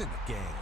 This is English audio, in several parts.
It's in the game.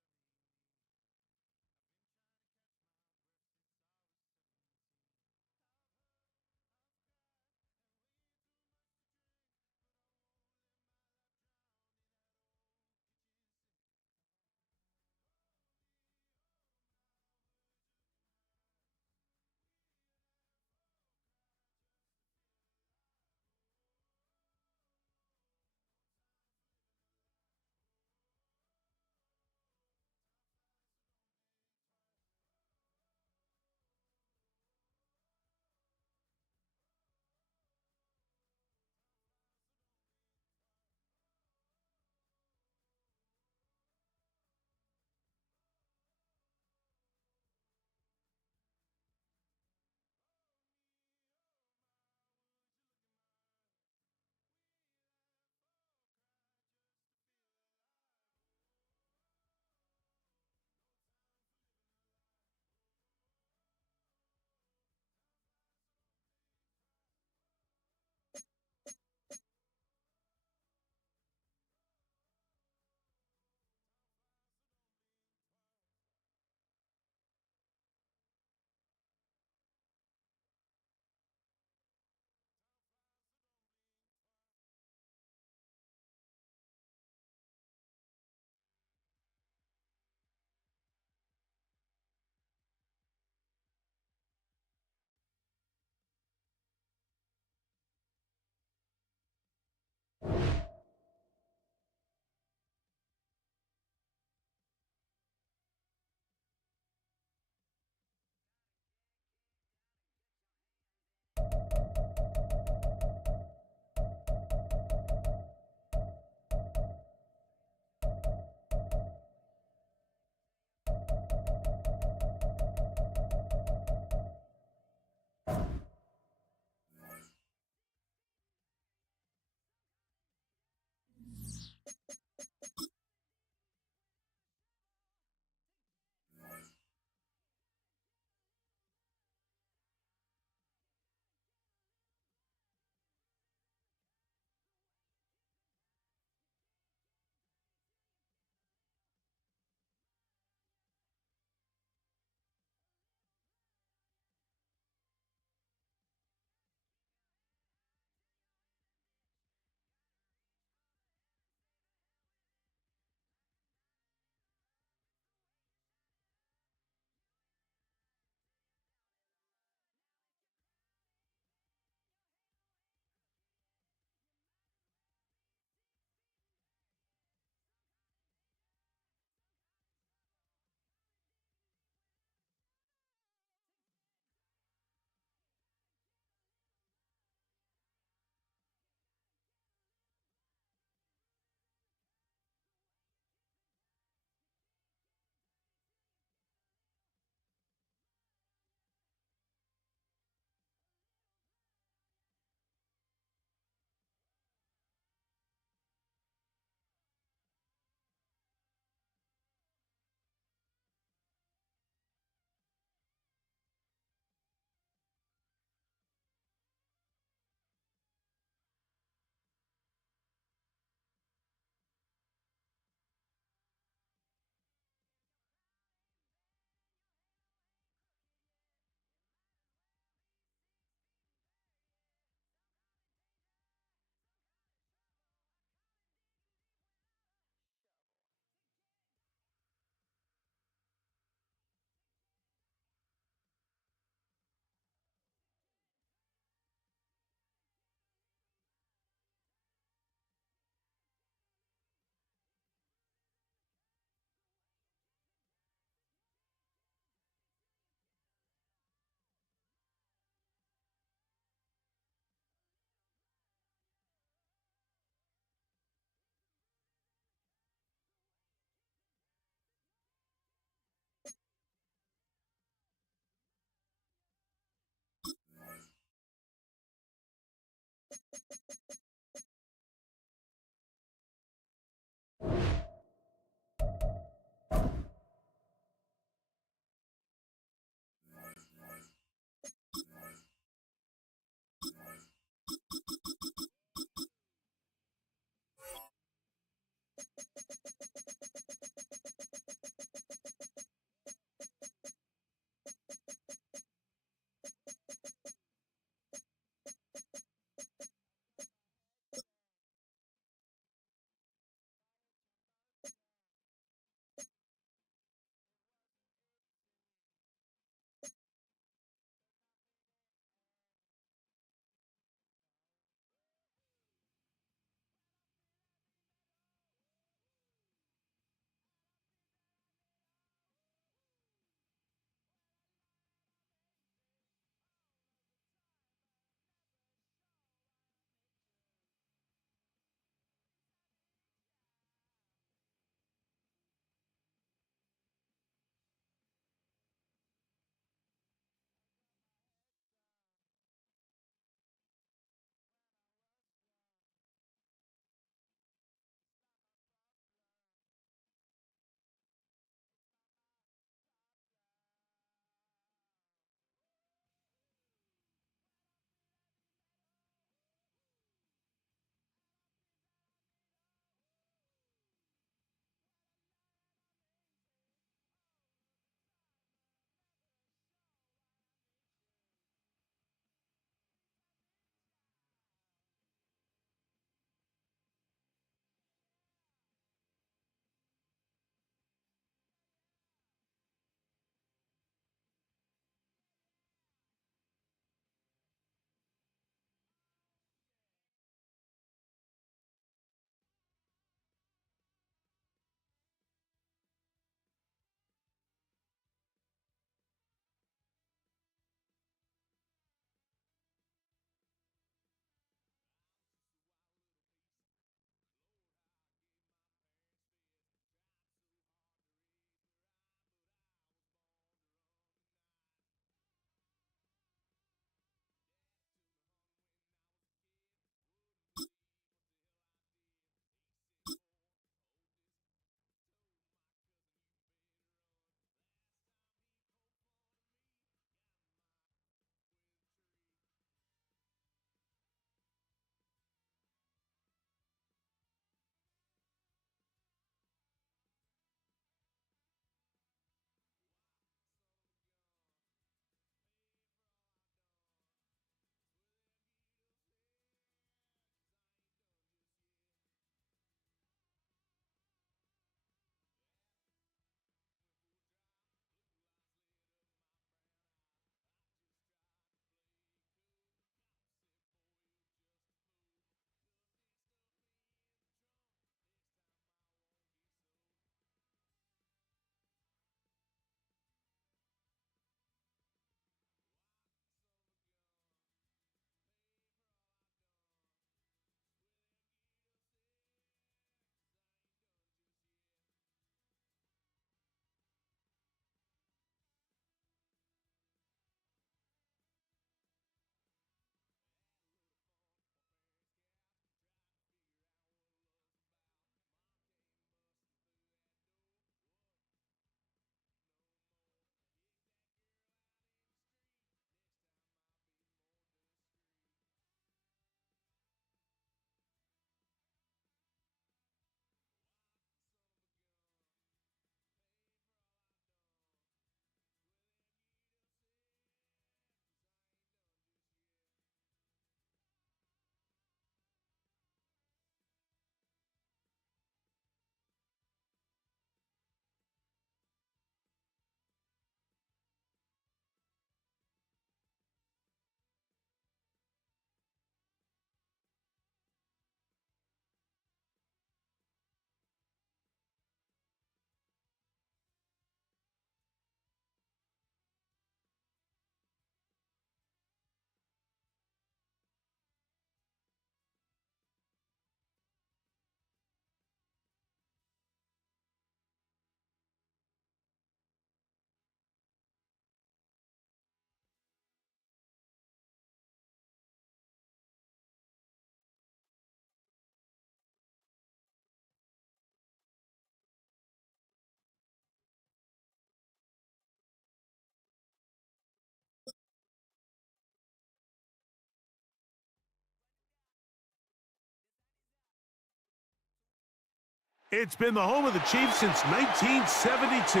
It's been the home of the Chiefs since 1972.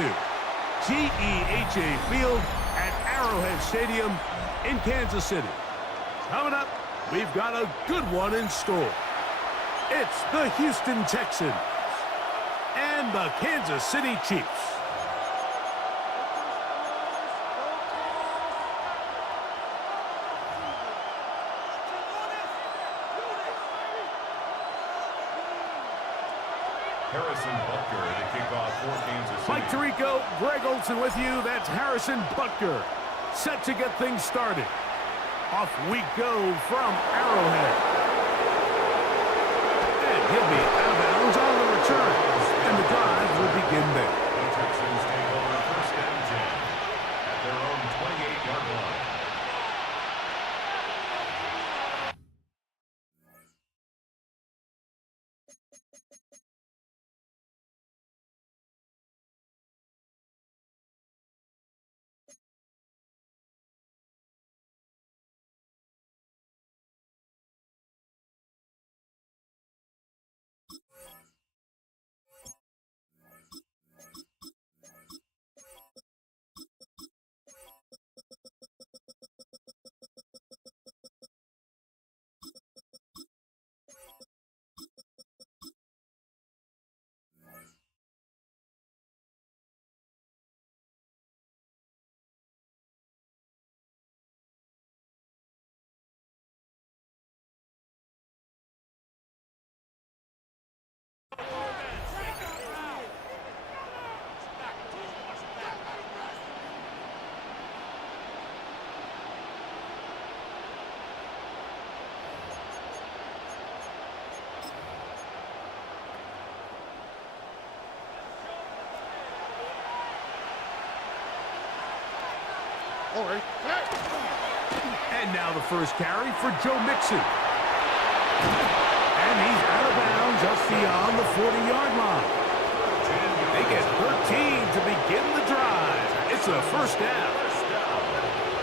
GEHA Field at Arrowhead Stadium in Kansas City. Coming up, we've got a good one in store. It's the Houston Texans and the Kansas City Chiefs. Harrison Butker to kick off for Kansas City. Mike Tirico, Greg Olson with you. That's Harrison Butker, set to get things started. Off we go from Arrowhead. And he'll be out of bounds on the return. And the drive will begin there. The Texans take over first and 10 at their own 28-yard line. And now the first carry for Joe Mixon. And he's out of bounds just beyond the 40-yard line. They get 13 to begin the drive. It's a first down.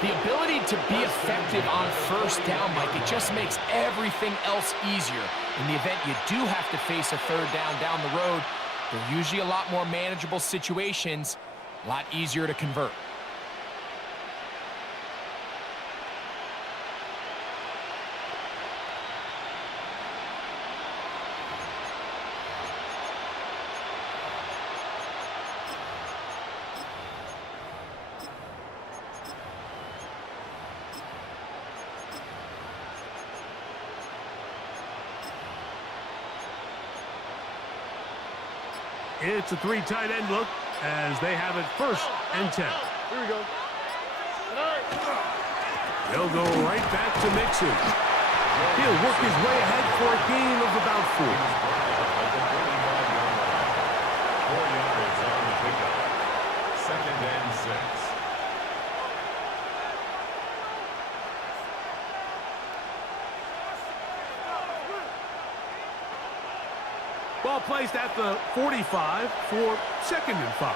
The ability to be effective on first down, Mike, it just makes everything else easier. In the event you do have to face a third down the road, they're usually a lot more manageable situations, a lot easier to convert. It's a three tight end look as they have it first and 10. Here we go. They'll go right back to Mixon. He'll work his way ahead for a gain of about 4. 4 yards on the pickup. Second and 6. Ball placed at the 45 for second and 5.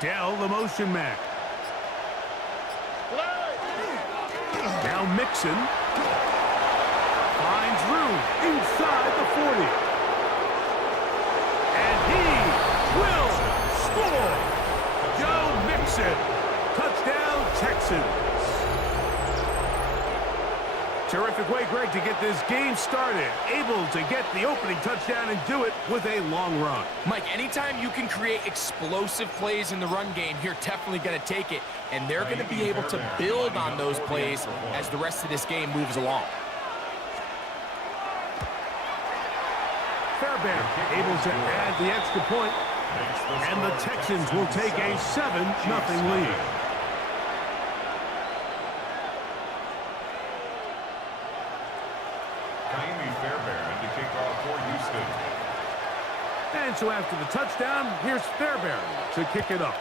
Dell, the motion man. Now Mixon finds room inside the 40. And he will score. Joe Mixon. Touchdown, Texans. Terrific way, Greg, to get this game started. Able to get the opening touchdown and do it with a long run. Mike, anytime you can create explosive plays in the run game, you're definitely going to take it. And they're going to be able to build on those plays as the rest of this game moves along. Fairbairn able to add the extra point. And the Texans will take a 7-0 lead. Fairbairn to kick off for Houston. And so after the touchdown, here's Fairbairn to kick it up.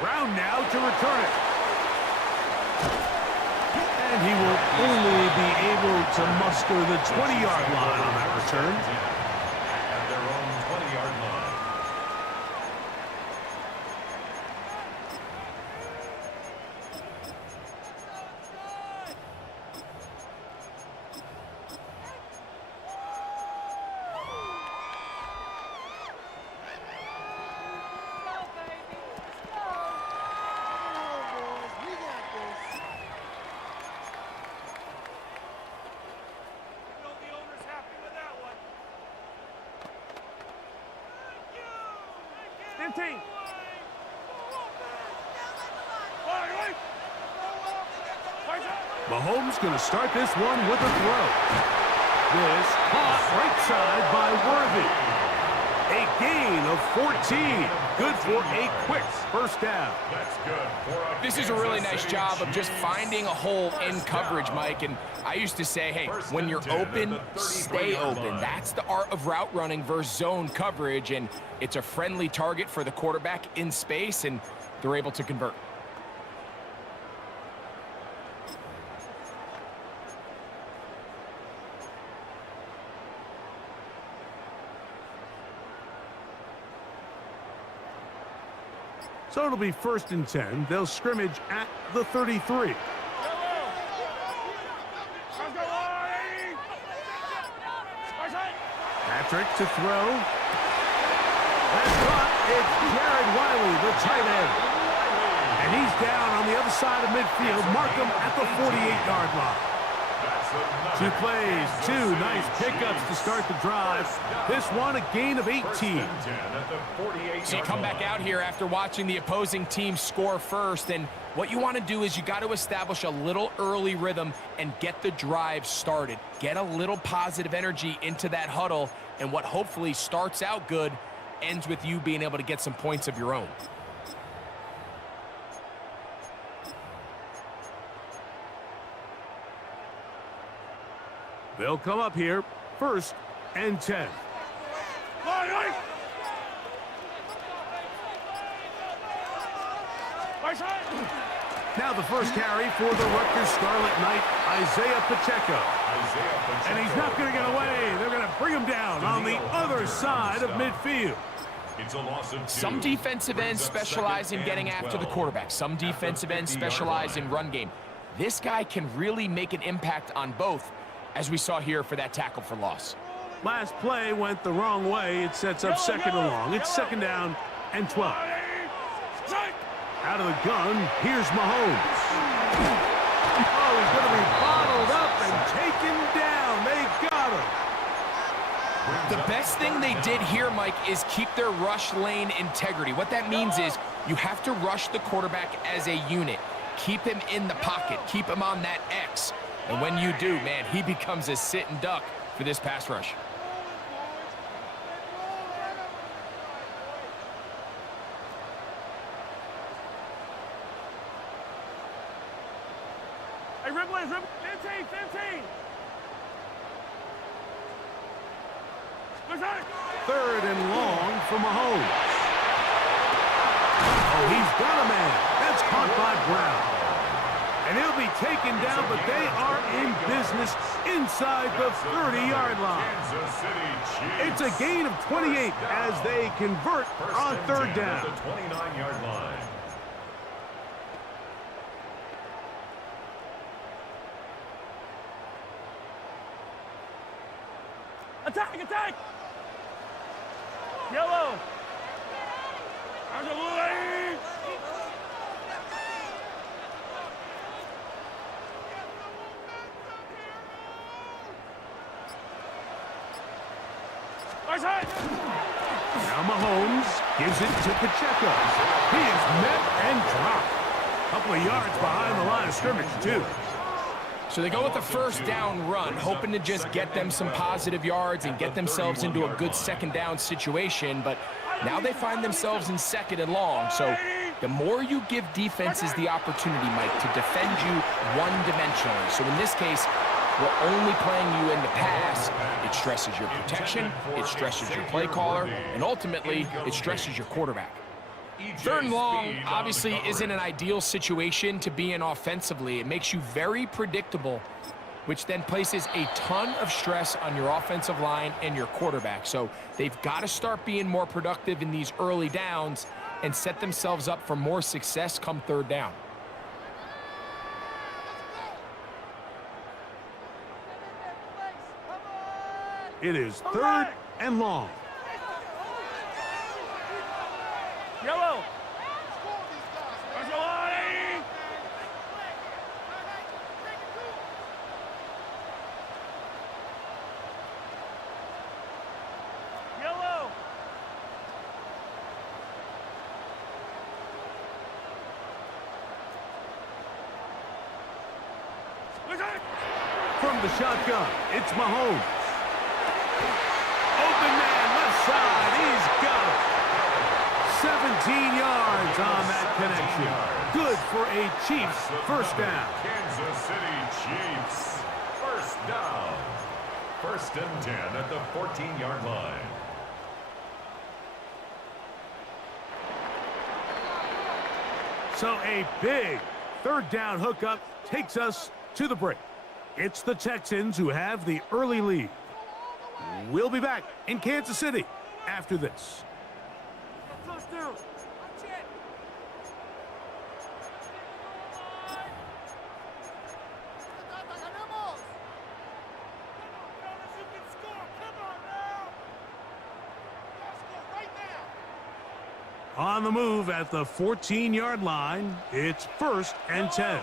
Brown now to return it. And he will only be able to muster the 20-yard line on that return. At their own 20-yard line. 15. Mahomes going to start this one with a throw. This caught right side by Worthy. A gain of 14. Good for a quick first down. That's good for a This is a really nice job of just finding a hole in coverage, Mike. And I used to say, hey, when you're open, stay open. That's the art of route running versus zone coverage. And it's a friendly target for the quarterback in space, and they're able to convert. So it'll be 1st and 10. They'll scrimmage at the 33. Patrick to throw. That's caught. It's Jared Wiley, the tight end. And he's down on the other side of midfield. Mark him at the 48-yard line. 2 plays, 2 nice pickups to start the drive. This one a gain of 18. So you come back out here after watching the opposing team score first, and what you want to do is you got to establish a little early rhythm and get the drive started. Get a little positive energy into that huddle, and what hopefully starts out good ends with you being able to get some points of your own. They'll come up here, 1st and 10. Now the first carry for the Rutgers Scarlet Knight, Isaiah Pacheco. And he's not going to get away. They're going to bring him down on the other side of midfield. It's a loss of 2. Some defensive ends specialize in getting after the quarterback. Some defensive ends specialize in run game. This guy can really make an impact on both, as we saw here for that tackle for loss. Last play went the wrong way. It sets up 2nd and long. It's 2nd down and 12. Out of the gun, here's Mahomes. Oh, he's going to be bottled up and taken down. They got him. The best thing they did here, Mike, is keep their rush lane integrity. What that means is you have to rush the quarterback as a unit. Keep him in the pocket. Keep him on that X. And when you do, man, he becomes a sit and duck for this pass rush. Hey, Ripley, 15. 3rd and long for Mahomes. Oh, he's got a man. That's caught by Brown. And he'll be taken down, but they are in business inside the 30-yard line. It's a gain of 28 as they convert on 3rd down. The 29-yard line. Attack! Yellow! Now Mahomes gives it to Pacheco. He is met and dropped. A couple of yards behind the line of scrimmage, too. So they go with the 1st down run, hoping to just get them some positive yards and get themselves into a good 2nd down situation, but now they find themselves in 2nd and long. So the more you give defenses the opportunity, Mike, to defend you one-dimensionally. So in this case, we're only playing you in the pass. It stresses your protection, it stresses your play caller, and ultimately, it stresses your quarterback. 3rd and long obviously isn't an ideal situation to be in offensively. It makes you very predictable, which then places a ton of stress on your offensive line and your quarterback. So they've got to start being more productive in these early downs and set themselves up for more success come 3rd down. It is 3rd and long. Yellow. from the shotgun. It's Mahomes. Open man, left side. He's got it. 17 yards on that connection. Good for a Chiefs first down. Kansas City Chiefs. First down. 1st and 10 at the 14-yard line. So a big 3rd down hookup takes us to the break. It's the Texans who have the early lead. We'll be back in Kansas City after this. On the move at the 14-yard line, it's 1st and 10.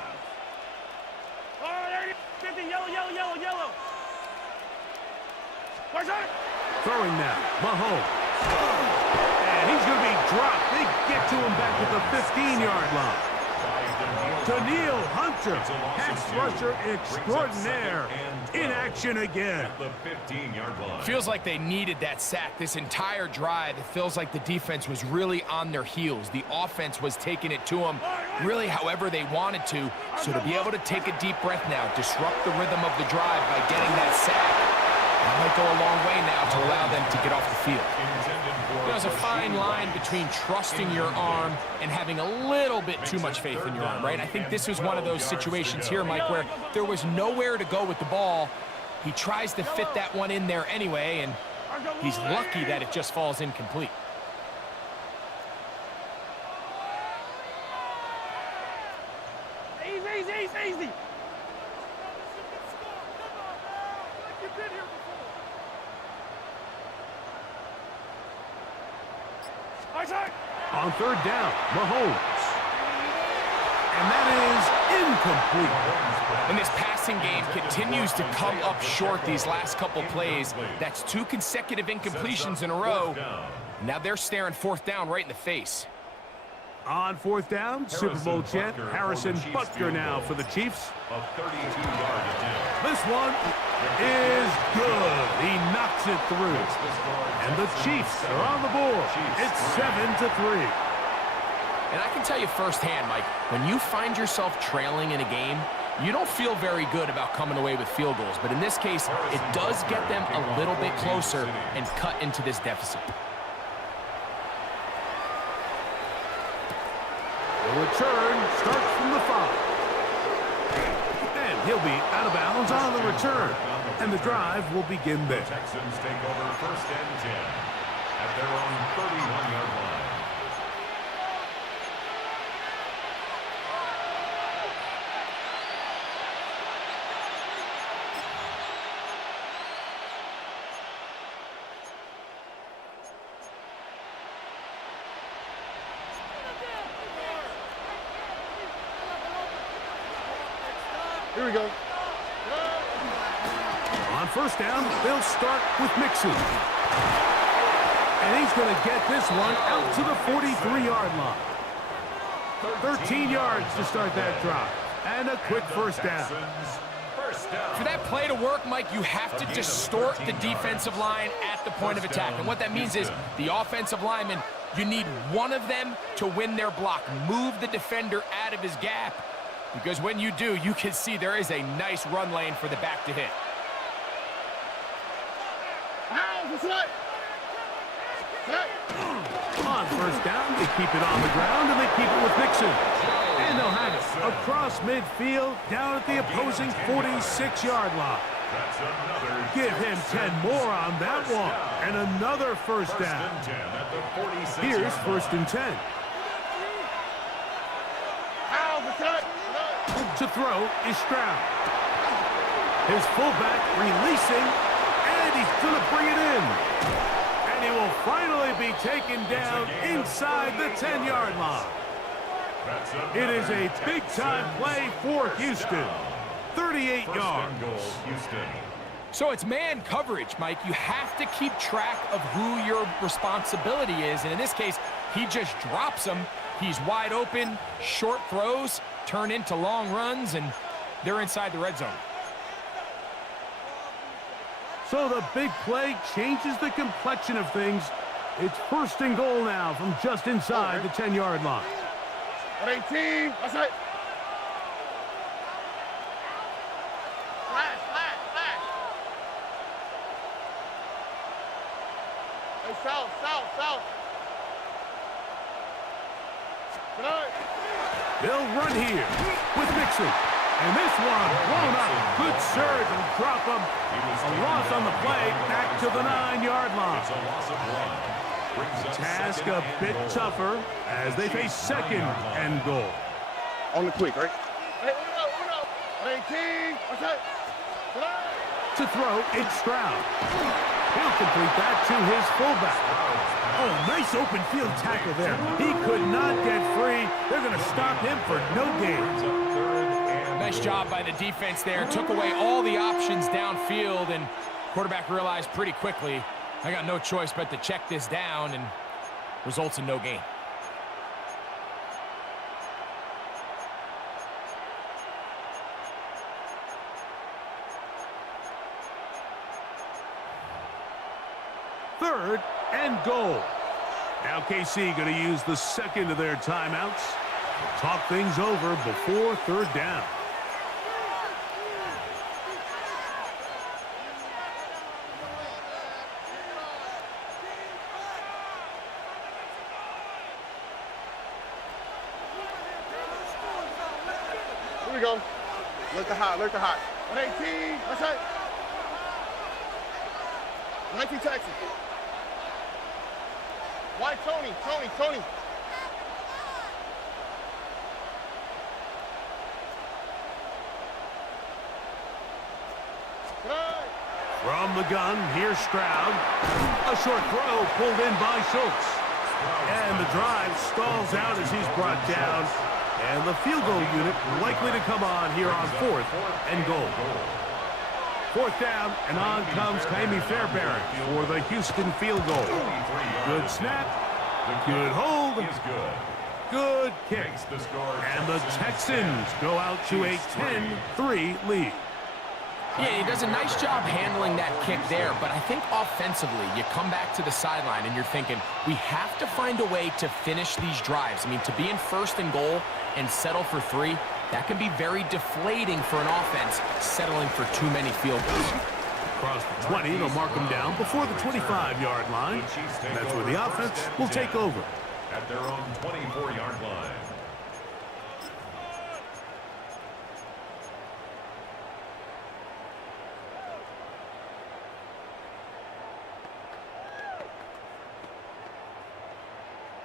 Throwing now, Mahomes. And he's going to be dropped. They get to him back at the 15-yard line. Daniil Hunter, pass rusher extraordinaire, in action again. At the 15-yard line. Feels like they needed that sack this entire drive. It feels like the defense was really on their heels. The offense was taking it to them really however they wanted to. So to be able to take a deep breath now, disrupt the rhythm of the drive by getting that sack, that might go a long way now to allow them to get off the field. There's a fine line between trusting your arm and having a little bit too much faith in your arm, right? I think this was one of those situations here, Mike, where there was nowhere to go with the ball. He tries to fit that one in there anyway, and he's lucky that it just falls incomplete. Easy. On 3rd down, Mahomes. And that is incomplete. And this passing game continues to come up short these last couple plays. That's 2 consecutive incompletions in a row. Now they're staring 4th down right in the face. On 4th down, Super Bowl champ Harrison Butker now for the Chiefs. A 32-yard attempt. This one is good. He knocks it through. And the Chiefs are on the board. It's 7-3. And I can tell you firsthand, Mike, when you find yourself trailing in a game, you don't feel very good about coming away with field goals. But in this case, it does get them a little bit closer and cut into this deficit. The return starts from the 5. And he'll be out of bounds on the return. And the drive will begin there. Texans take over 1st and 10 at their own 31-yard line. Here we go. On 1st down, they'll start with Mixon. And he's going to get this one out to the 43-yard line. 13 yards to start that drive. And a quick 1st down. For that play to work, Mike, you have to distort the defensive line at the point of attack. And what that means is the offensive lineman, you need one of them to win their block. Move the defender out of his gap. Because when you do, you can see there is a nice run lane for the back to hit. On 1st down, they keep it on the ground, and they keep it with Mixon. And they'll have it across midfield, down at the opposing 46-yard line. Give him 10 more on that one. And another 1st down. Here's 1st and 10. To throw is Stroud. His fullback releasing, and he's going to bring it in. And he will finally be taken down inside the 10-yard line. It is a big-time play for Houston. 38 yards. So it's man coverage, Mike. You have to keep track of who your responsibility is. And in this case, he just drops him. He's wide open, short throws turn into long runs, and they're inside the red zone. So the big play changes the complexion of things. It's first and goal now from just inside the 10-yard line. 18. That's it. Flash. Hey, south. Good night. They'll run here with Mixon. And this one blown up. Good surge and drop him. A loss on the play back to the 9-yard line. It's a loss of 1. Brings up Task second a and bit goal. tougher as they face second and goal. On the quick, right? Hey, Uno. 18. That's it. Good night. To throw, it's Stroud. He'll complete that to his fullback. Oh, nice open field tackle there. He could not get free. They're going to stop him for no gain. Nice job by the defense there. Took away all the options downfield, and quarterback realized pretty quickly, I got no choice but to check this down, and results in no gain. Third and goal. Now KC going to use the second of their timeouts to talk things over before third down. Here we go. Look the hot. 118. That's it. 19 Texas. Why Tony? Good night. From the gun, here's Stroud. A short throw pulled in by Schultz. And the drive stalls out as he's brought down. And the field goal unit likely to come on here on fourth and goal. Fourth down, and on comes Kaimi Fairbairn for the Houston field goal. Good snap, good hold, good kick. And the Texans go out to a 10-3 lead. Yeah, he does a nice job handling that kick there, but I think offensively, you come back to the sideline and you're thinking, we have to find a way to finish these drives. I mean, to be in first and goal and settle for 3, that can be very deflating for an offense, settling for too many field goals. Across the 20, they'll mark them down before the 25-yard line. And that's where the offense will take over. At their own 24-yard line.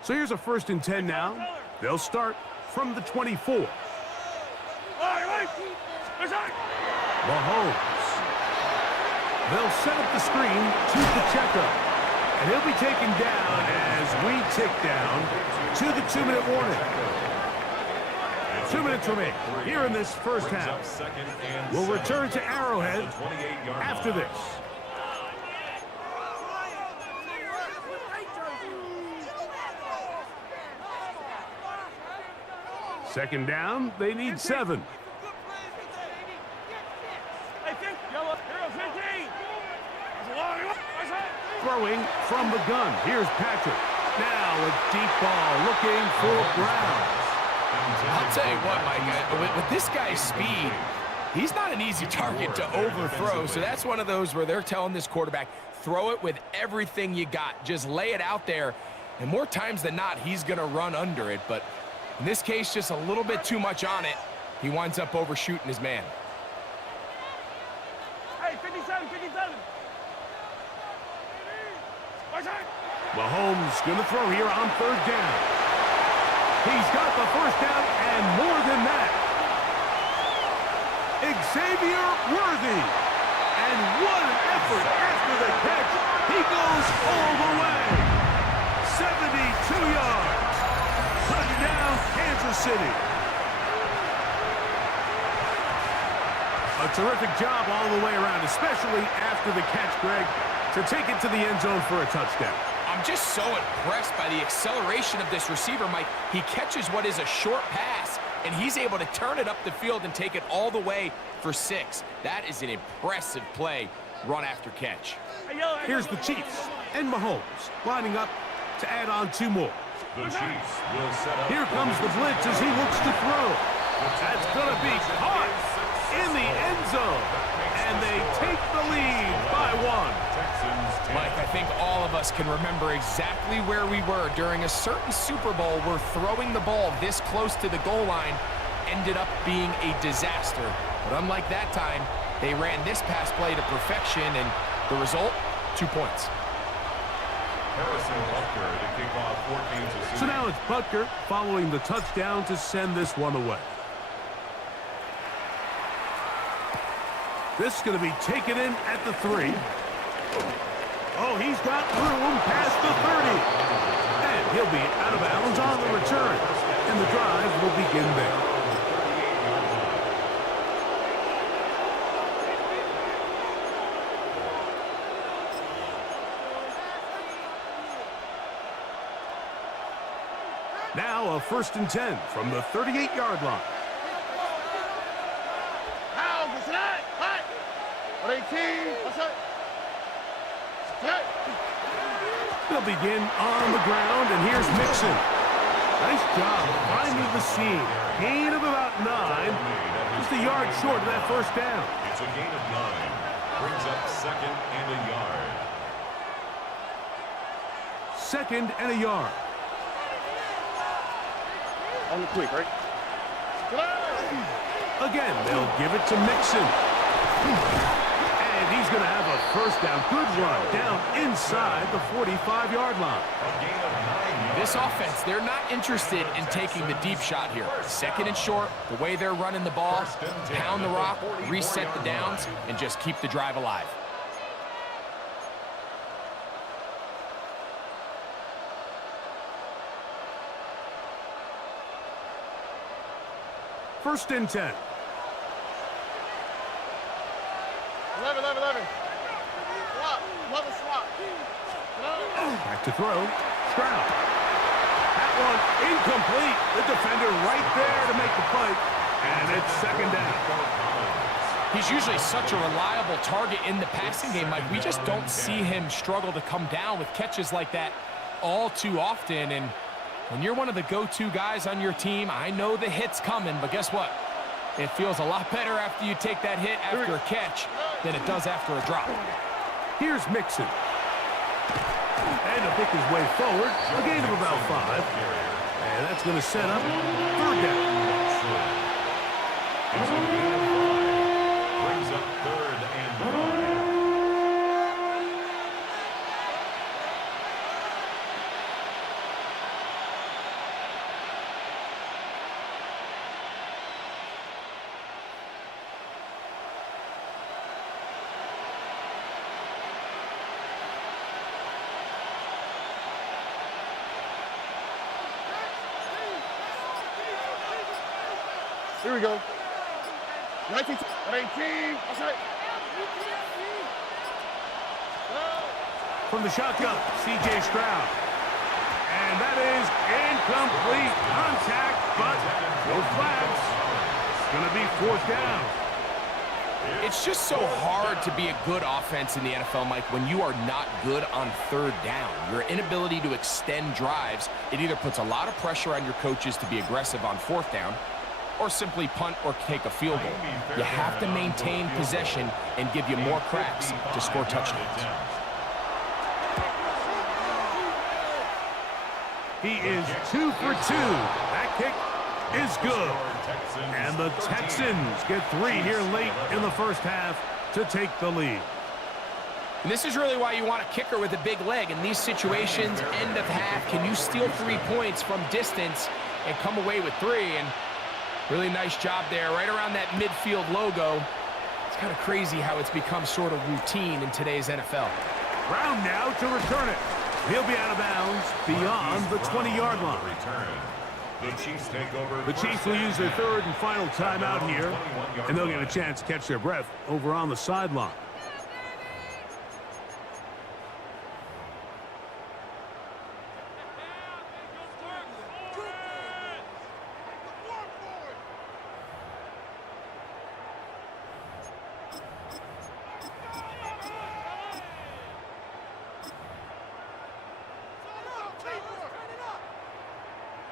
So here's a 1st and 10 now. They'll start from the 24. Mahomes. They'll set up the screen to Pacheco. And he'll be taken down as we tick down to the 2-minute warning. 2 minutes remain here in this first half. We'll return to Arrowhead after this. Second down, they need 7. Throwing from the gun. Here's Patrick. Now a deep ball looking for Brown. I'll tell you what, Mike, with this guy's speed, he's not an easy target to overthrow. So that's one of those where they're telling this quarterback, throw it with everything you got. Just lay it out there. And more times than not, he's going to run under it. But in this case, just a little bit too much on it. He winds up overshooting his man. Hey, 57. Mahomes going to throw here on third down. He's got the first down and more than that. Xavier Worthy. And what an effort after the catch. He goes all the way. 72 yards. Touchdown, Kansas City. A terrific job all the way around, especially after the catch, Greg, to take it to the end zone for a touchdown. I'm just so impressed by the acceleration of this receiver, Mike. He catches what is a short pass, and he's able to turn it up the field and take it all the way for 6. That is an impressive play run after catch. Here's the Chiefs and Mahomes lining up to add on 2 more. The Chiefs will set up. Here comes the blitz as he looks to throw. That's going to be caught in the end zone. And they take the lead by 1. Mike, I think all of us can remember exactly where we were during a certain Super Bowl where throwing the ball this close to the goal line ended up being a disaster. But unlike that time, they ran this pass play to perfection, and the result, 2 points. Harrison Butker to kick off for Kansas City. So now it's Butker following the touchdown to send this one away. This is going to be taken in at the 3. Oh, he's got room past the 30. And he'll be out of bounds on the return. And the drive will begin there. Now a 1st and 10 from the 38-yard line. They'll begin on the ground, and here's Mixon. Nice job finding the seam. Gain of about 9. Just a yard short of that 1st down. It's a gain of 9. Brings up 2nd and a yard. 2nd and a yard. On the quick, right? Again, they'll give it to Mixon. And he's going to have a 1st down. Good run down inside the 45-yard line. A gain of 9. This offense, they're not interested in taking the deep shot here. 2nd and short, the way they're running the ball, pound the rock, reset the downs, and just keep the drive alive. First and 10. 11. Swap. Back to throw. Stroud. That one incomplete. The defender right there to make the play. And it's 2nd down. He's usually such a reliable target in the passing game, Mike. We just don't see him struggle to come down with catches like that all too often. And when you're one of the go-to guys on your team, I know the hit's coming, but guess what? It feels a lot better after you take that hit after a catch than it does after a drop. Here's Mixon. And to pick his way forward, a gain of about 5. And that's going to set up 3rd down. It's a gain of 5. Brings up 3rd and 5. Here we go. 19, 18. From the shotgun, C.J. Stroud. And that is incomplete contact, but no flags. It's going to be 4th down. It's just so hard to be a good offense in the NFL, Mike, when you are not good on 3rd down. Your inability to extend drives, it either puts a lot of pressure on your coaches to be aggressive on 4th down, or simply punt or take a field goal. You have to maintain possession and give you more cracks to score touchdowns. He is 2 for 2. That kick is good. And the Texans get 3 here late in the 1st half to take the lead. And this is really why you want a kicker with a big leg. In these situations, end of half, can you steal 3 points from distance and come away with 3? And really nice job there, right around that midfield logo. It's kind of crazy how it's become sort of routine in today's NFL. Brown now to return it. He'll be out of bounds beyond the 20-yard line. The Chiefs will use their 3rd and final timeout here, and they'll get a chance to catch their breath over on the sideline.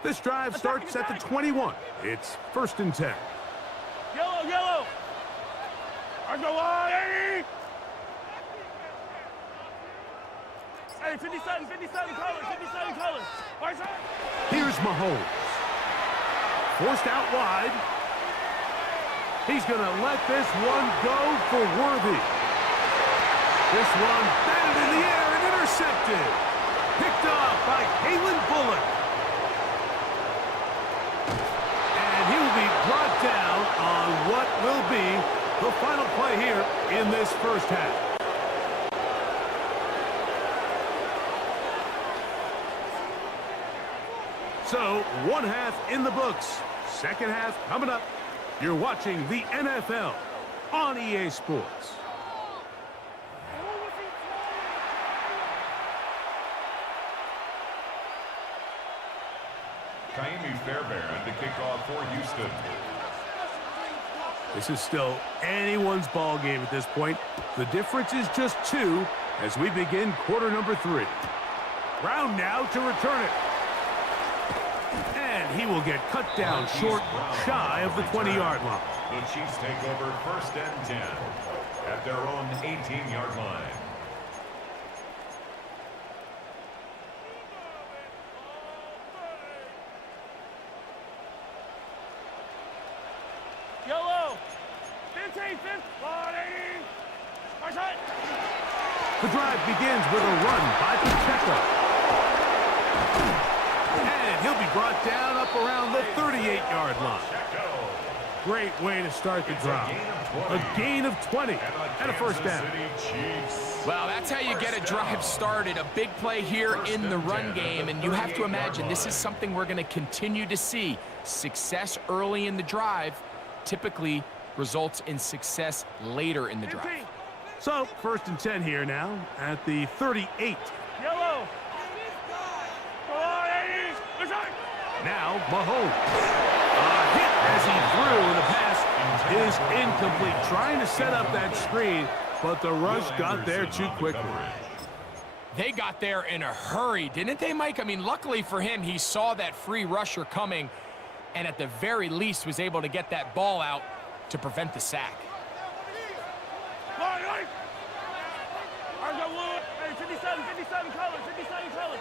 This drive starts at the 21. It's 1st and 10. Yellow, yellow. I go on, 80. Hey, 57 colors, 57 colors. Here's Mahomes. Forced out wide. He's going to let this one go for Worthy. This one batted in the air and intercepted. Picked off by Kalen Bullock. And he will be brought down on what will be the final play here in this first half. So, one half in the books. Second half coming up. You're watching the NFL on EA Sports. Kaimi Fairbairn to kick off for Houston. This is still anyone's ball game at this point. The difference is just 2 as we begin quarter number 3. Brown now to return it. And he will get cut down short, shy of the 20-yard line. The Chiefs take over 1st and 10 at their own 18-yard line. Yellow. 15, 50. The drive begins with a run by Pacheco. And he'll be brought down up around the 38-yard line. Great way to start the drive. A gain of 20 and a 1st down. Well, that's how you get a drive started. A big play here in the run game, and you have to imagine this is something we're going to continue to see. Success early in the drive typically results in success later in the drive. So, 1st and 10 here now at the 38. Yellow. Now, Mahomes. A hit as he threw, and the pass is incomplete. Trying to set up that screen, but the rush got there too quickly. They got there in a hurry, didn't they, Mike? I mean, luckily for him, he saw that free rusher coming, and at the very least was able to get that ball out to prevent the sack. Hey, 57 colors, 57 colors.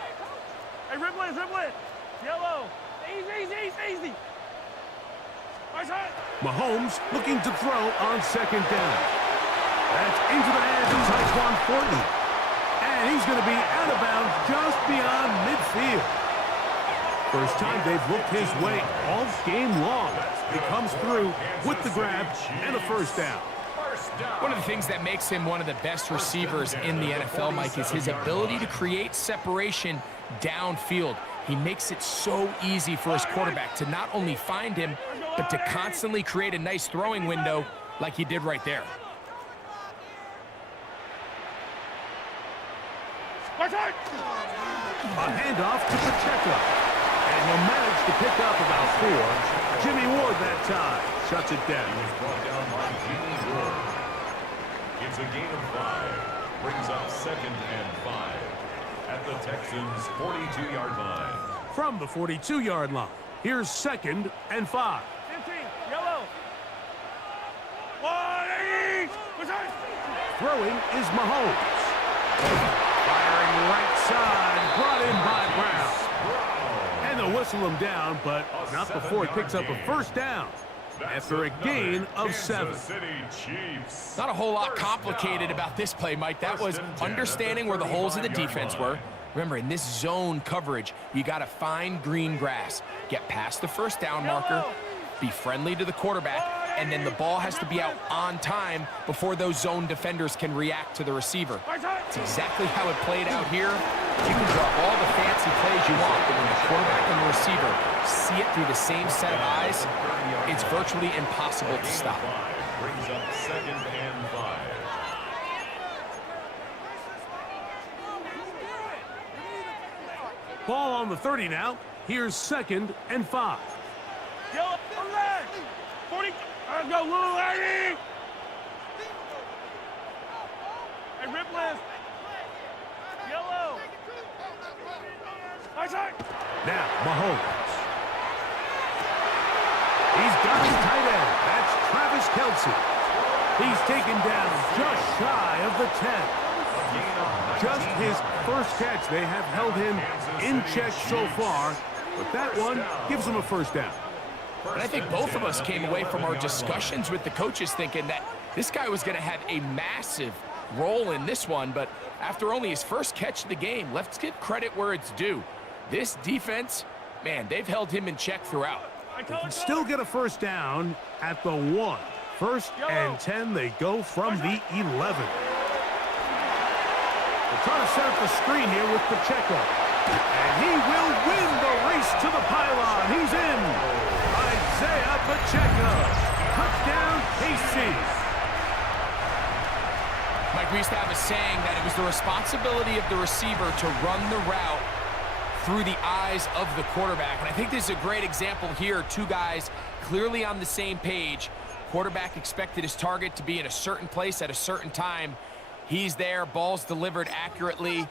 Hey, Riplet. Yellow. Easy. Mahomes looking to throw on 2nd down. That's into the hands of Tyquan Thornton. And he's going to be out of bounds just beyond midfield. First time they've looked his way all game long. He comes through with the grab and a 1st down. One of the things that makes him one of the best receivers in the NFL, Mike, is his ability to create separation downfield. He makes it so easy for his quarterback to not only find him, but to constantly create a nice throwing window like he did right there. A handoff to Pacheco. And he'll manage to pick up about 4. Jimmy Ward that time shuts it down. Brought down by Jimmy Ward. It's a gain of 5. Brings up 2nd and 5 at the Texans' 42-yard line. From the 42-yard line, here's 2nd and 5. 15, yellow. 180. Throwing is Mahomes. Firing right side, brought in by Brown. And they'll whistle him down, but not before he picks up a 1st down. After a gain of 7. Not a whole lot complicated about this play, Mike. That was understanding where the holes in the defense were. Remember, in this zone coverage, you got to find green grass. Get past the 1st down marker, be friendly to the quarterback, and then the ball has to be out on time before those zone defenders can react to the receiver. It's exactly how it played out here. You can draw all the fancy plays you want, but when the quarterback and the receiver see it through the same set of eyes, it's virtually impossible to stop. Brings up 2nd and 5. Ball on the 30 now. Here's 2nd and 5. Yellow, 40. Let's go, little lady. Hey, Riplet. Yellow. Now, Mahomes. Kelsey. He's taken down just shy of the 10. Just his first catch. They have held him in check so far, but that one gives him a first down. And I think both of us came away from our discussions with the coaches thinking that this guy was going to have a massive role in this one, but after only his first catch of the game, let's give credit where it's due. This defense, man, they've held him in check throughout. They can still get a first down at the 1. First and 10, they go from the 11. They're trying to set up the screen here with Pacheco. And he will win the race to the pylon. He's in. Isaiah Pacheco. Touchdown, KC. Mike, we used to have a saying that it was the responsibility of the receiver to run the route through the eyes of the quarterback. And I think this is a great example here. Two guys clearly on the same page. Quarterback expected his target to be in a certain place at a certain time. He's there, ball's delivered accurately.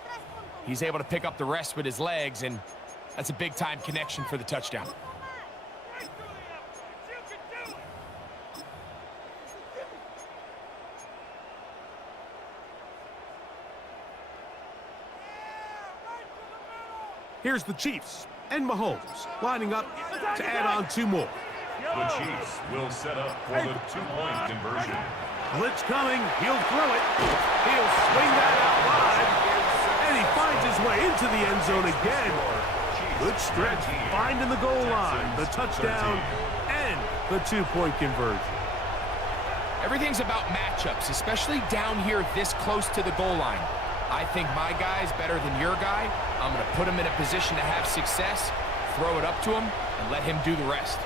He's able to pick up the rest with his legs, and that's a big-time connection for the touchdown. Here's the Chiefs and Mahomes lining up to add on 2 more. The Chiefs will set up for the 2-point conversion. Blitz coming. He'll throw it. He'll swing that out wide. And he finds his way into the end zone again. Good stretch. Finding the goal line. The touchdown and the 2-point conversion. Everything's about matchups, especially down here this close to the goal line. I think my guy's better than your guy. I'm going to put him in a position to have success, throw it up to him, and let him do the rest.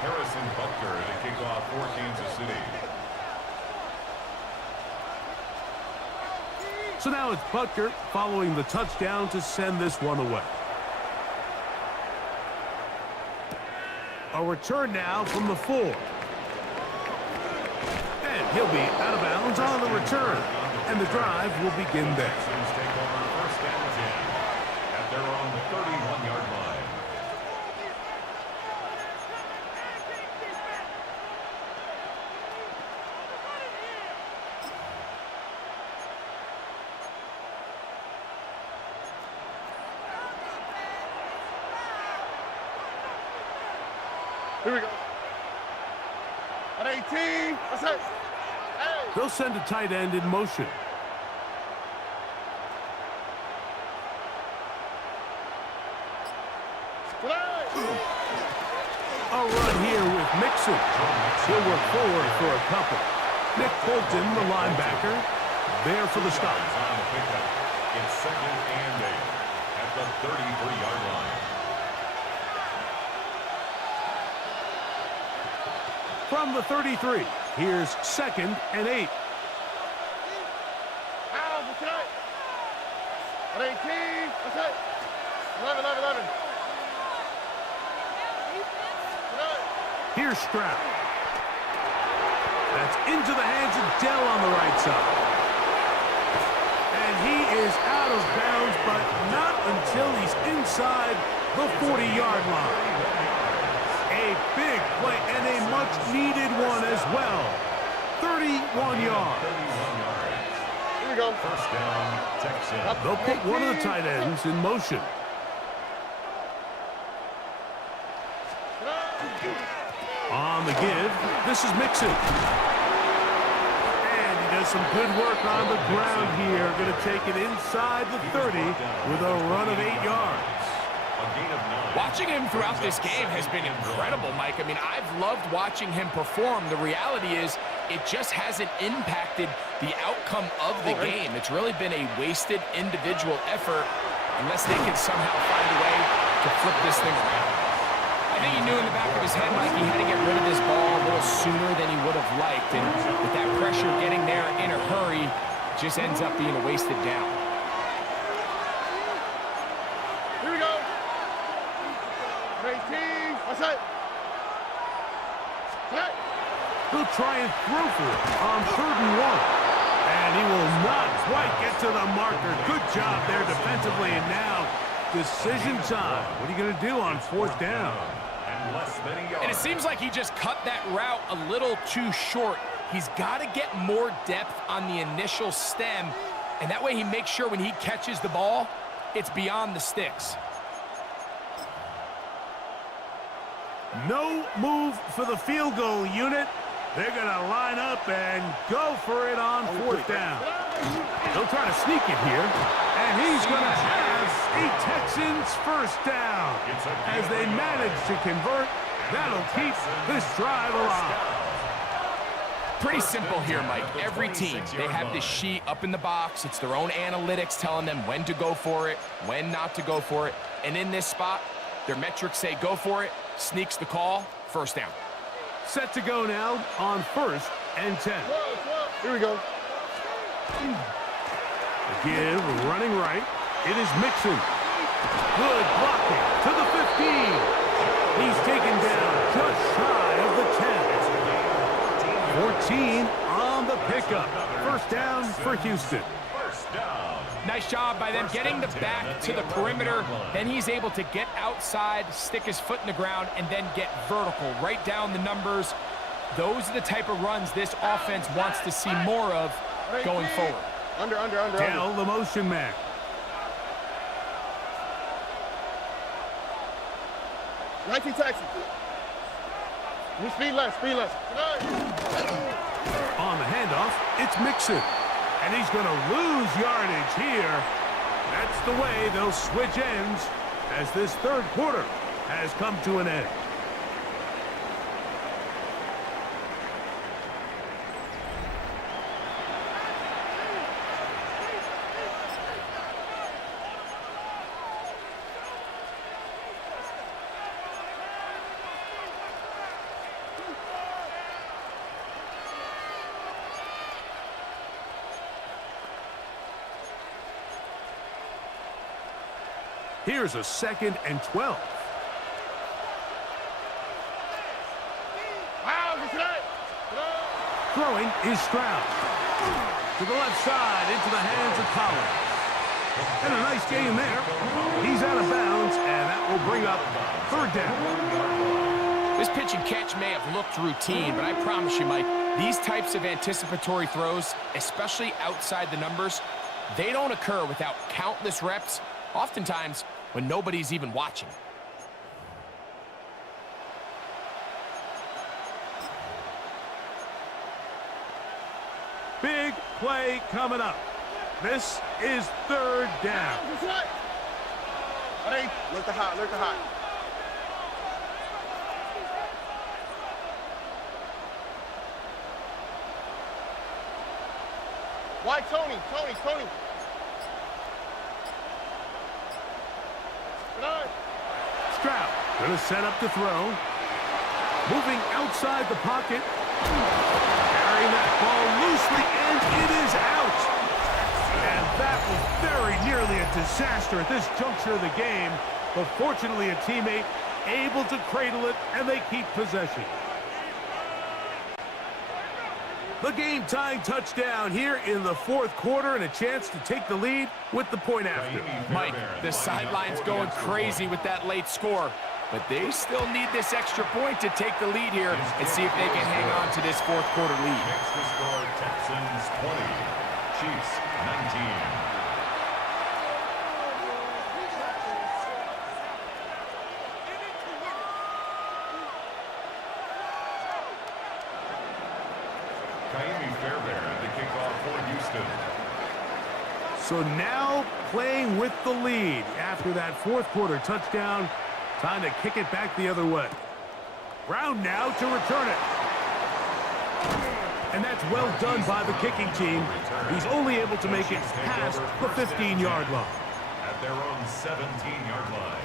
Harrison Butker to kick off for Kansas City. So now it's Butker following the touchdown to send this one away. A return now from the 4. And he'll be out of bounds on the return. And the drive will begin there. Texans take over first and 10 at their own 31-yard line. Here we go. At 18. That's it. Hey. They'll send a tight end in motion. A run here with Mixon. He'll work forward for a couple. Nick Bolton, the linebacker, there for the stop. On the pickup. It's 2nd and 8 at the 33-yard line. From the 33, here's 2nd and 8. At 18. That's it. 11. Here's Stroud. That's into the hands of Dell on the right side. And he is out of bounds, but not until he's inside the 40-yard line. A big play and a much-needed one as well. 31 yards. Here we go. First down, Texans. They'll put one of the tight ends in motion. On the give, this is Mixon. And he does some good work on the ground here. Going to take it inside the 30 with a run of 8 yards. Watching him throughout this game has been incredible, Mike. I mean, I've loved watching him perform. The reality is it just hasn't impacted the outcome of the game. It's really been a wasted individual effort unless they can somehow find a way to flip this thing around. I think he knew in the back of his head, Mike, he had to get rid of this ball a little sooner than he would have liked. And with that pressure getting there in a hurry, just ends up being a wasted down. Here we go. 18. That's it. They'll try and throw for it on 3rd and 1. And he will not quite get to the marker. Good job there defensively. And now, decision time. What are you going to do on fourth down? And it seems like he just cut that route a little too short. He's got to get more depth on the initial stem, and that way he makes sure when he catches the ball, it's beyond the sticks. No move for the field goal unit. They're going to line up and go for it on fourth down. They'll try to sneak it here, and he's going to have a Texans first down. As they manage to convert, that'll keep this drive alive. Pretty simple here, Mike. Every team, they have this sheet up in the box. It's their own analytics telling them when to go for it, when not to go for it. And in this spot, their metrics say go for it, sneaks the call, first down. Set to go now on 1st and 10. Here we go. The give running right. It is Mixon. Good blocking to the 15. He's taken down just shy of the 10. 14 on the pickup. First down for Houston. Nice job by them getting the back to the perimeter. Then he's able to get outside, stick his foot in the ground, and then get vertical. Right down the numbers. Those are the type of runs this offense wants to see more of going forward. Under. Dell, the motion man. Taxi. You speed less. On the handoff, it's Mixon. And he's going to lose yardage here. That's the way they'll switch ends as this third quarter has come to an end. Here's a 2nd and 12. Throwing is Stroud. To the left side, into the hands of Collins. And a nice game there. He's out of bounds, and that will bring up third down. This pitch and catch may have looked routine, but I promise you, Mike, these types of anticipatory throws, especially outside the numbers, they don't occur without countless reps, oftentimes when nobody's even watching. Big play coming up. This is third down. Look the hot. Why Tony? Stroud going to set up to throw. Moving outside the pocket. Carrying that ball loosely, and it is out. And that was very nearly a disaster at this juncture of the game. But fortunately, a teammate able to cradle it, and they keep possession. The game-tying touchdown here in the fourth quarter, and a chance to take the lead with the point after. Mike, the sideline's going crazy with that late score, but they still need this extra point to take the lead here and see if they can hang on to this fourth quarter lead. Next to score, Texans 20, Chiefs 19. So now playing with the lead after that fourth quarter touchdown. Time to kick it back the other way. Brown now to return it. And that's well done by the kicking team. He's only able to make it past the 15-yard line. At their own 17-yard line.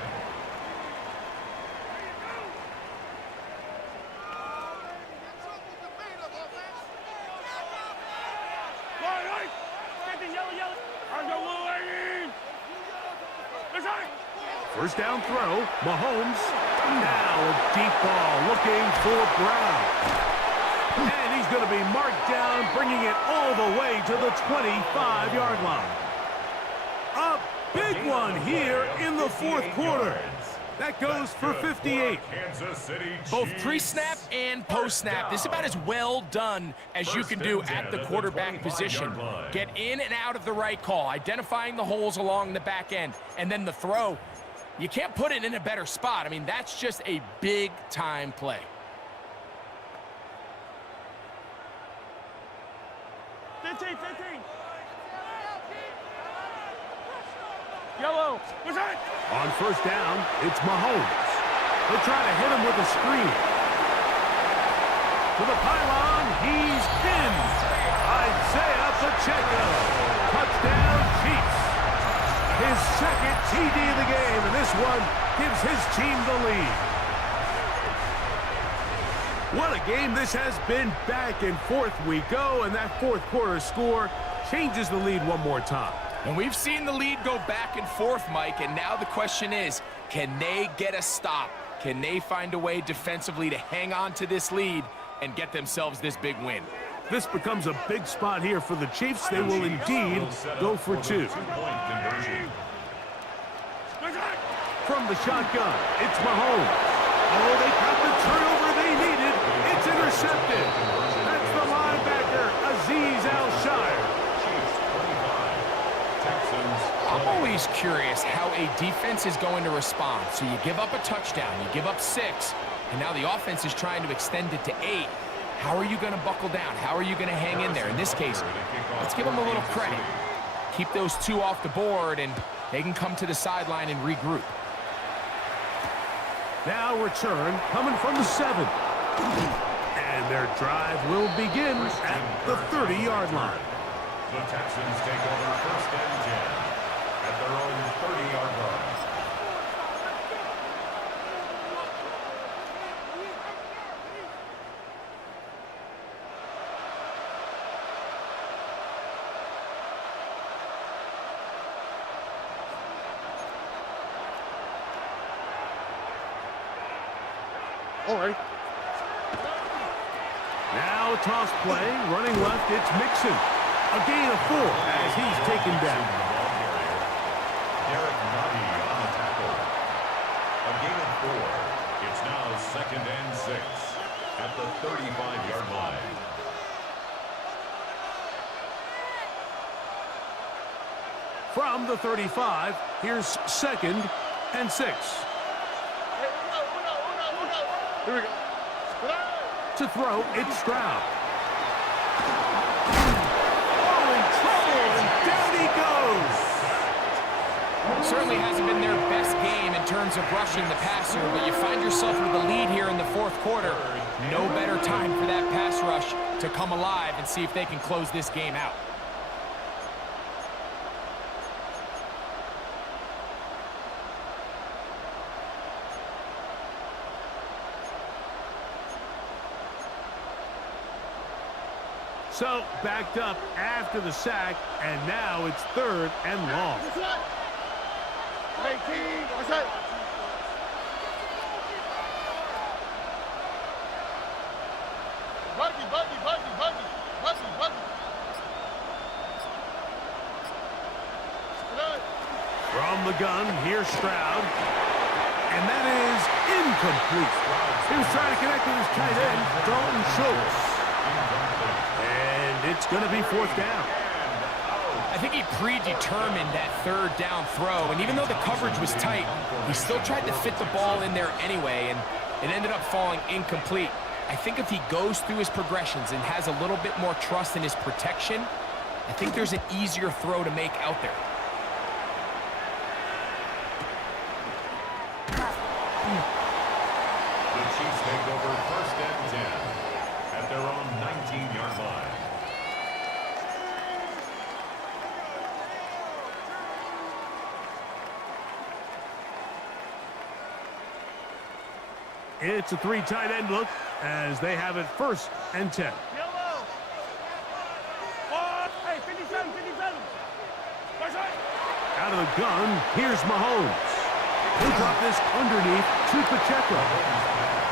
First down throw, Mahomes. Now a deep ball looking for Brown. And he's going to be marked down, bringing it all the way to the 25-yard line. A big one here in the fourth quarter. That goes for 58. Both pre-snap and post-snap. This is about as well done as you can do at the quarterback position. Get in and out of the right call, identifying the holes along the back end, and then the throw. You can't put it in a better spot. I mean, that's just a big-time play. Yellow. On first down, it's Mahomes. They'll try to hit him with a screen. To the pylon, he's in. Isaiah Pacheco. Touchdown, Chiefs. His second TD of the game, and this one gives his team the lead. What a game this has been. Back and forth we go, and that fourth quarter score changes the lead one more time. And we've seen the lead go back and forth, Mike, and now the question is, can they get a stop? Can they find a way defensively to hang on to this lead and get themselves this big win? This becomes a big spot here for the Chiefs. They will indeed go for two. From the shotgun, it's Mahomes. Oh, they got the turnover they needed. It's intercepted. That's the linebacker, Azeez Al-Shire. I'm always curious how a defense is going to respond. So you give up a touchdown, you give up 6, and now the offense is trying to extend it to 8. How are you going to buckle down? How are you going to hang in there? In this case, let's give them a little credit. Keep those 2 off the board, and they can come to the sideline and regroup. Now return coming from the 7. And their drive will begin at the 30-yard line. The Texans take over first and 10 at their own 30-yard line. All right. Now a toss play, running left, it's Mixon. A gain of 4 as he's taken down. Derek Nottie on the tackle. A gain of 4. It's now second and 6 at the 35-yard line. From the 35, here's second and 6. Here we go. To throw, it's Stroud. Oh, in trouble, and down he goes. Certainly hasn't been their best game in terms of rushing the passer, but you find yourself with a lead here in the fourth quarter. No better time for that pass rush to come alive and see if they can close this game out. So, backed up after the sack, and now it's third and long. From the gun, here's Stroud. And that is incomplete. He was trying to connect with his tight end, Dalton Schultz. And it's going to be fourth down. I think he predetermined that third down throw, and even though the coverage was tight, he still tried to fit the ball in there anyway, and it ended up falling incomplete. I think if he goes through his progressions and has a little bit more trust in his protection, I think there's an easier throw to make out there. The Chiefs take over first and 10 at their own 19-yard line. It's a 3 tight end look as they have it first and 10. Yellow. Hey, 57, 57. Out of the gun, here's Mahomes. He'll drop this underneath to Pacheco.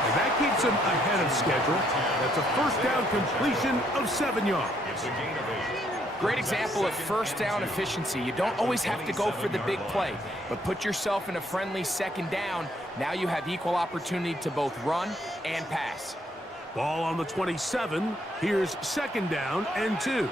And that keeps him ahead of schedule. That's a first down completion of 7 yards. It's a gain of 8. Great example of first down efficiency. You don't always have to go for the big play, but put yourself in a friendly second down. Now you have equal opportunity to both run and pass. Ball on the 27. Here's second down and 2.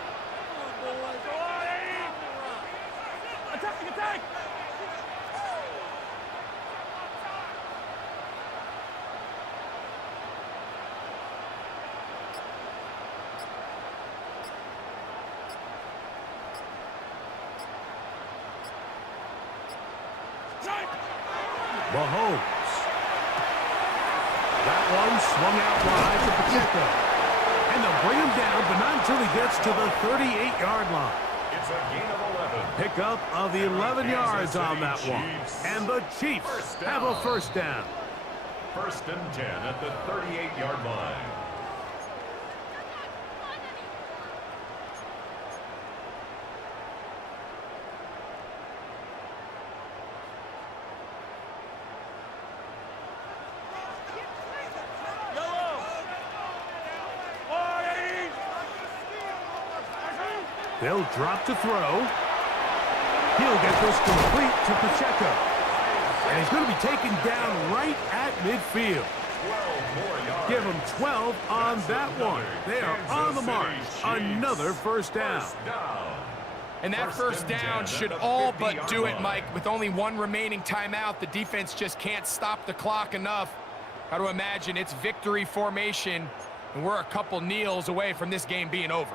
Mahomes. That one swung out wide to Pacheco. And they'll bring him down, but not until he gets to the 38-yard line. It's a gain of 11. Pickup of 11 yards on that one. And the Chiefs have a first down. First and 10 at the 38-yard line. They'll drop to throw. He'll get this complete to Pacheco. And he's going to be taken down right at midfield. 12 more yards. Give him 12 on that one. They are on the march. Another first down. And that first down should all but do it, Mike. With only one remaining timeout, the defense just can't stop the clock enough. Got to imagine it's victory formation, and we're a couple kneels away from this game being over.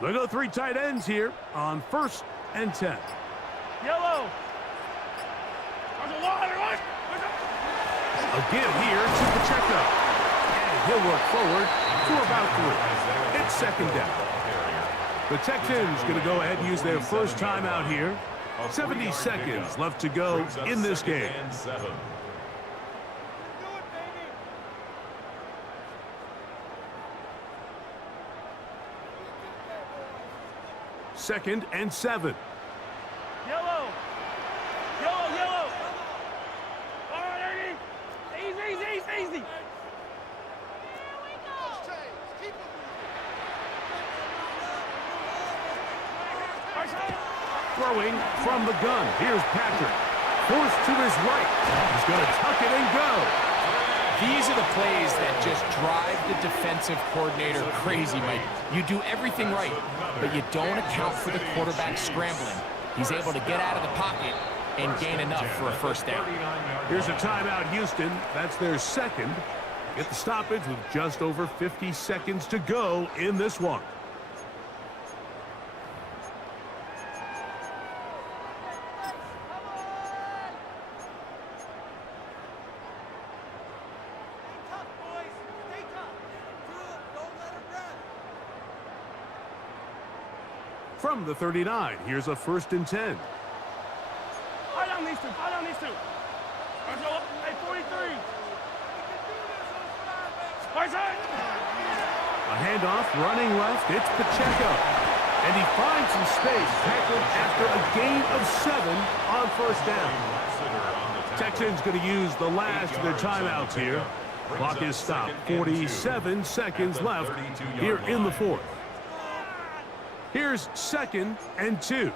They go 3 tight ends here on first and 10. Yellow. A give here to Pacheco. And he'll work forward to about 3. It's second down. The Texans going to go ahead and use their first timeout here. 70 seconds left to go in this game. Second and 7. Yellow. Yellow, yellow. All right, easy. Throwing from the gun. Here's Patrick. Forced to his right. He's going to tuck it and go. These are the plays that just drive the defensive coordinator crazy, Mike. You do everything right, but you don't account for the quarterback scrambling. He's able to get out of the pocket and gain enough for a first down. Here's a timeout, Houston. That's their second. Get the stoppage with just over 50 seconds to go in this one. From the 39, here's a first and 10. Fire down these two. Hey, 43. A handoff running left. It's Pacheco. And he finds some space. Tackled after a gain of 7 on first down. Texans going to use the last of their timeouts here. Clock is stopped. 47 seconds left here in the fourth. Here's second and 2.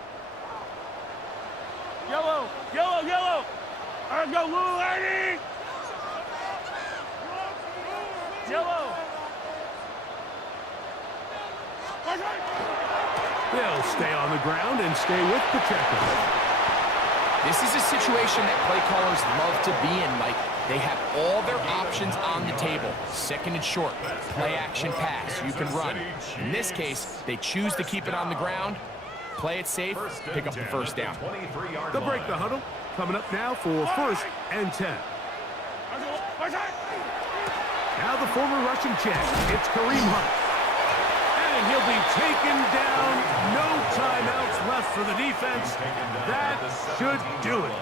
Yellow. All right, go, little lady. Yellow. They'll stay on the ground and stay with Pacheco. This is a situation that play callers love to be in, Mike. They have all their options on the table. Second and short, play action pass, you can run. In this case, they choose to keep it on the ground, play it safe, pick up the first down. They'll break the huddle. Coming up now for first and 10. Now the former Russian champ, it's Kareem Hunt. And he'll be taken down. No timeouts left for the defense. That should do it.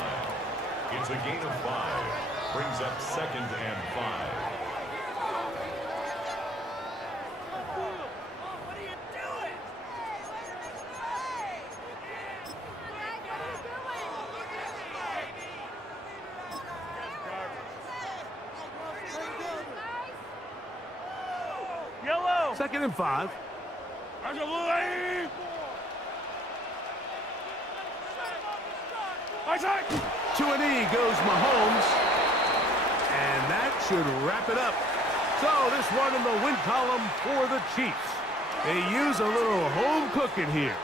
It's a gain of 5. Brings up second and 5. 2nd and 5. To an E goes Mahomes. And that should wrap it up. So this one in the win column for the Chiefs. They use a little home cooking here.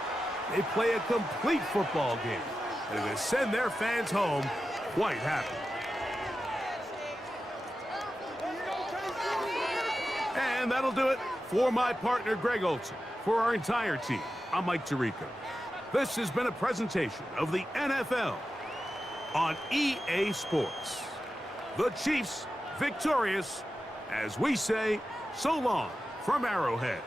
They play a complete football game. And they send their fans home quite happy. And that'll do it for my partner, Greg Olson. For our entire team, I'm Mike Tirico. This has been a presentation of the NFL on EA Sports. The Chiefs victorious, as we say, so long from Arrowhead.